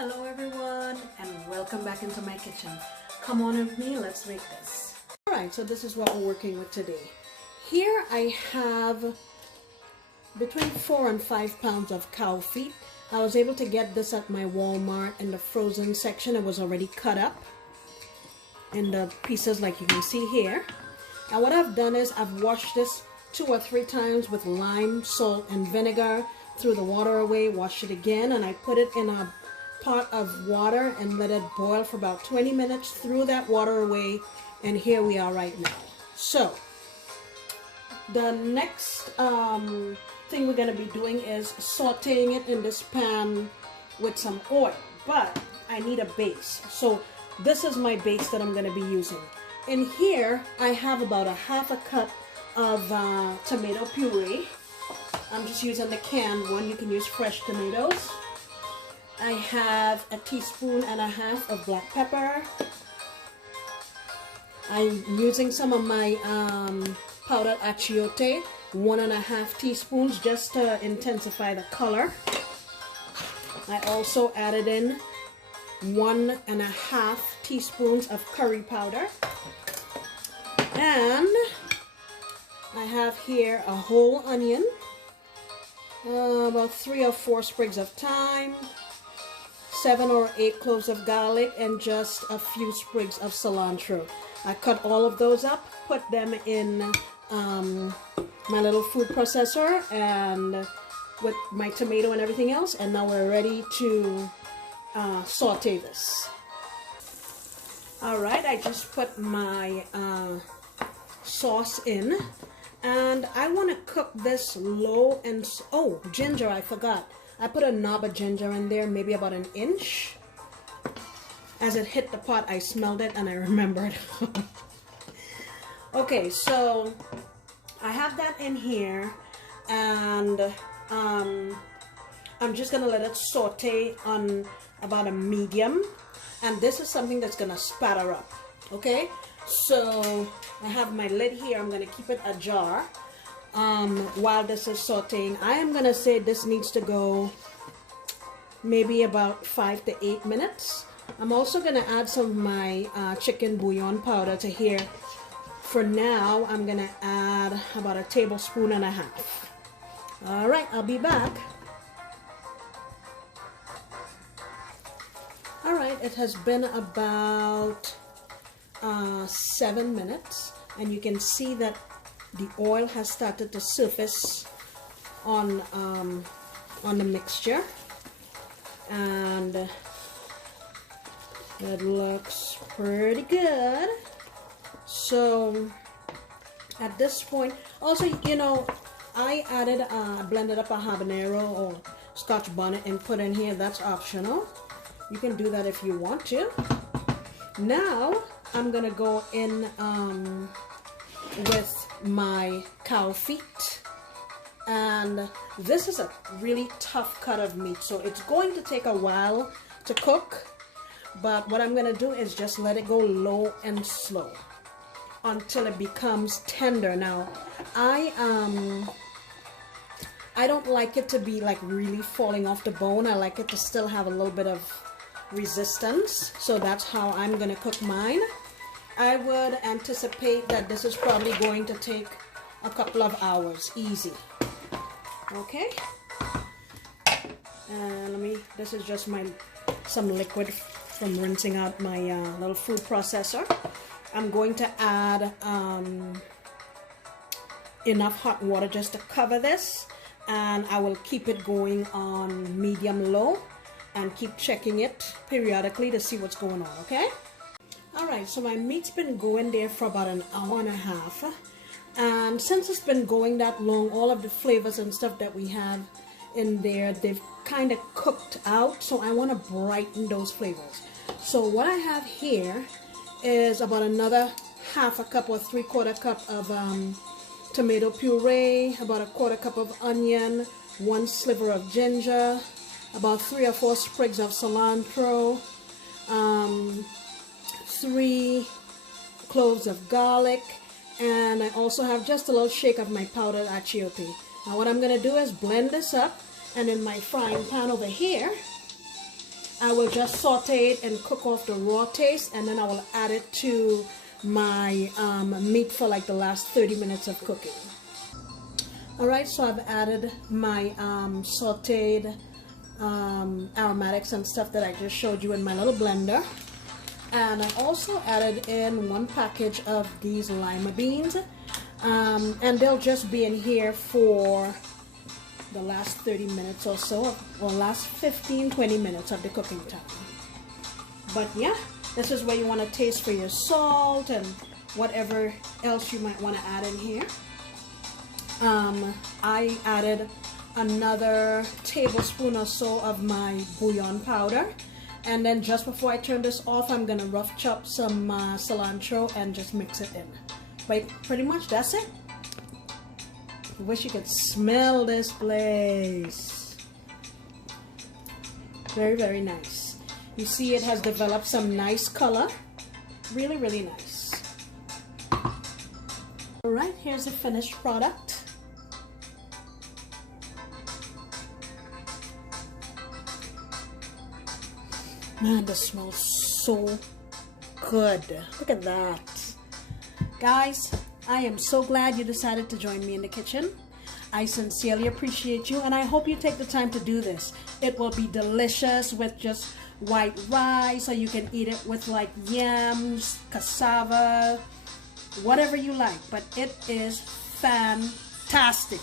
Hello everyone and welcome back into my kitchen. Come on with me, let's make this. Alright, so this is what we're working with today. Here I have between 4 and 5 pounds of cow feet. I was able to get this at my Walmart in the frozen section. It was already cut up in the pieces like you can see here. And what I've done is I've washed this 2 or 3 times with lime, salt, and vinegar. Threw the water away, washed it again, and I put it in a pot of water and let it boil for about 20 minutes. Threw that water away, and here we are right now. So the next thing we're going to be doing is sauteing it in this pan with some oil, but I need a base. So this is my base that I'm going to be using. In here I have about a half a cup of tomato puree. I'm just using the canned one. You can use fresh tomatoes. I have a teaspoon and a half of black pepper. I'm using some of my powdered achiote, 1.5 teaspoons, just to intensify the color. I also added in 1.5 teaspoons of curry powder. And I have here a whole onion, about 3 or 4 sprigs of thyme, 7 or 8 cloves of garlic, and just a few sprigs of cilantro. I cut all of those up, put them in my little food processor and with my tomato and everything else, and now we're ready to saute this. Alright, I just put my sauce in, and I want to cook this low and oh, ginger, I forgot. I put a knob of ginger in there, maybe about 1 inch. As it hit the pot, I smelled it and I remembered. Okay, so I have that in here, and I'm just gonna let it saute on about a medium, and this is something that's gonna spatter up. Okay, so I have my lid here. I'm gonna keep it ajar while this is sauteing. I am gonna say this needs to go maybe about 5 to 8 minutes. I'm also gonna add some of my chicken bouillon powder to here. For now, I'm gonna add about 1.5 tablespoons. All right, I'll be back. All right, it has been about 7 minutes, and you can see that the oil has started to surface on the mixture, and it looks pretty good. So at this point, also, you know, I added blended up a habanero or scotch bonnet and put in here. That's optional. You can do that if you want to. Now I'm gonna go in with my cow feet, and this is a really tough cut of meat, so it's going to take a while to cook, but what I'm gonna do is just let it go low and slow until it becomes tender. Now I don't like it to be like really falling off the bone. I like it to still have a little bit of resistance, so that's how I'm gonna cook mine. I would anticipate that this is probably going to take a couple of hours, easy. Okay, and this is just some liquid from rinsing out my little food processor. I'm going to add enough hot water just to cover this, and I will keep it going on medium-low and keep checking it periodically to see what's going on, okay? Alright, so my meat's been going there for about 1.5 hours, and since it's been going that long, all of the flavors and stuff that we have in there, they've kind of cooked out, so I want to brighten those flavors. So what I have here is about another half a cup or 3/4 cup of tomato puree, about 1/4 cup of onion, 1 sliver of ginger, about 3 or 4 sprigs of cilantro, 3 cloves of garlic, and I also have just a little shake of my powdered achiote. Now what I'm going to do is blend this up, and in my frying pan over here, I will just saute it and cook off the raw taste, and then I will add it to my meat for like the last 30 minutes of cooking. Alright, so I've added my sauteed aromatics and stuff that I just showed you in my little blender. And I also added in 1 package of these lima beans. And they'll just be in here for the last 30 minutes or so, or last 15-20 minutes of the cooking time. But yeah, this is where you want to taste for your salt and whatever else you might want to add in here. I added another tablespoon or so of my bouillon powder, and then just before I turn this off, I'm gonna rough chop some cilantro and just mix it in. But pretty much that's it. I wish you could smell this place. Very, very nice. You see it has developed some nice color. Really, really nice. Alright, here's the finished product. Man, this smells so good. Look at that. Guys, I am so glad you decided to join me in the kitchen. I sincerely appreciate you, and I hope you take the time to do this. It will be delicious with just white rice, or you can eat it with like yams, cassava, whatever you like. But it is fantastic.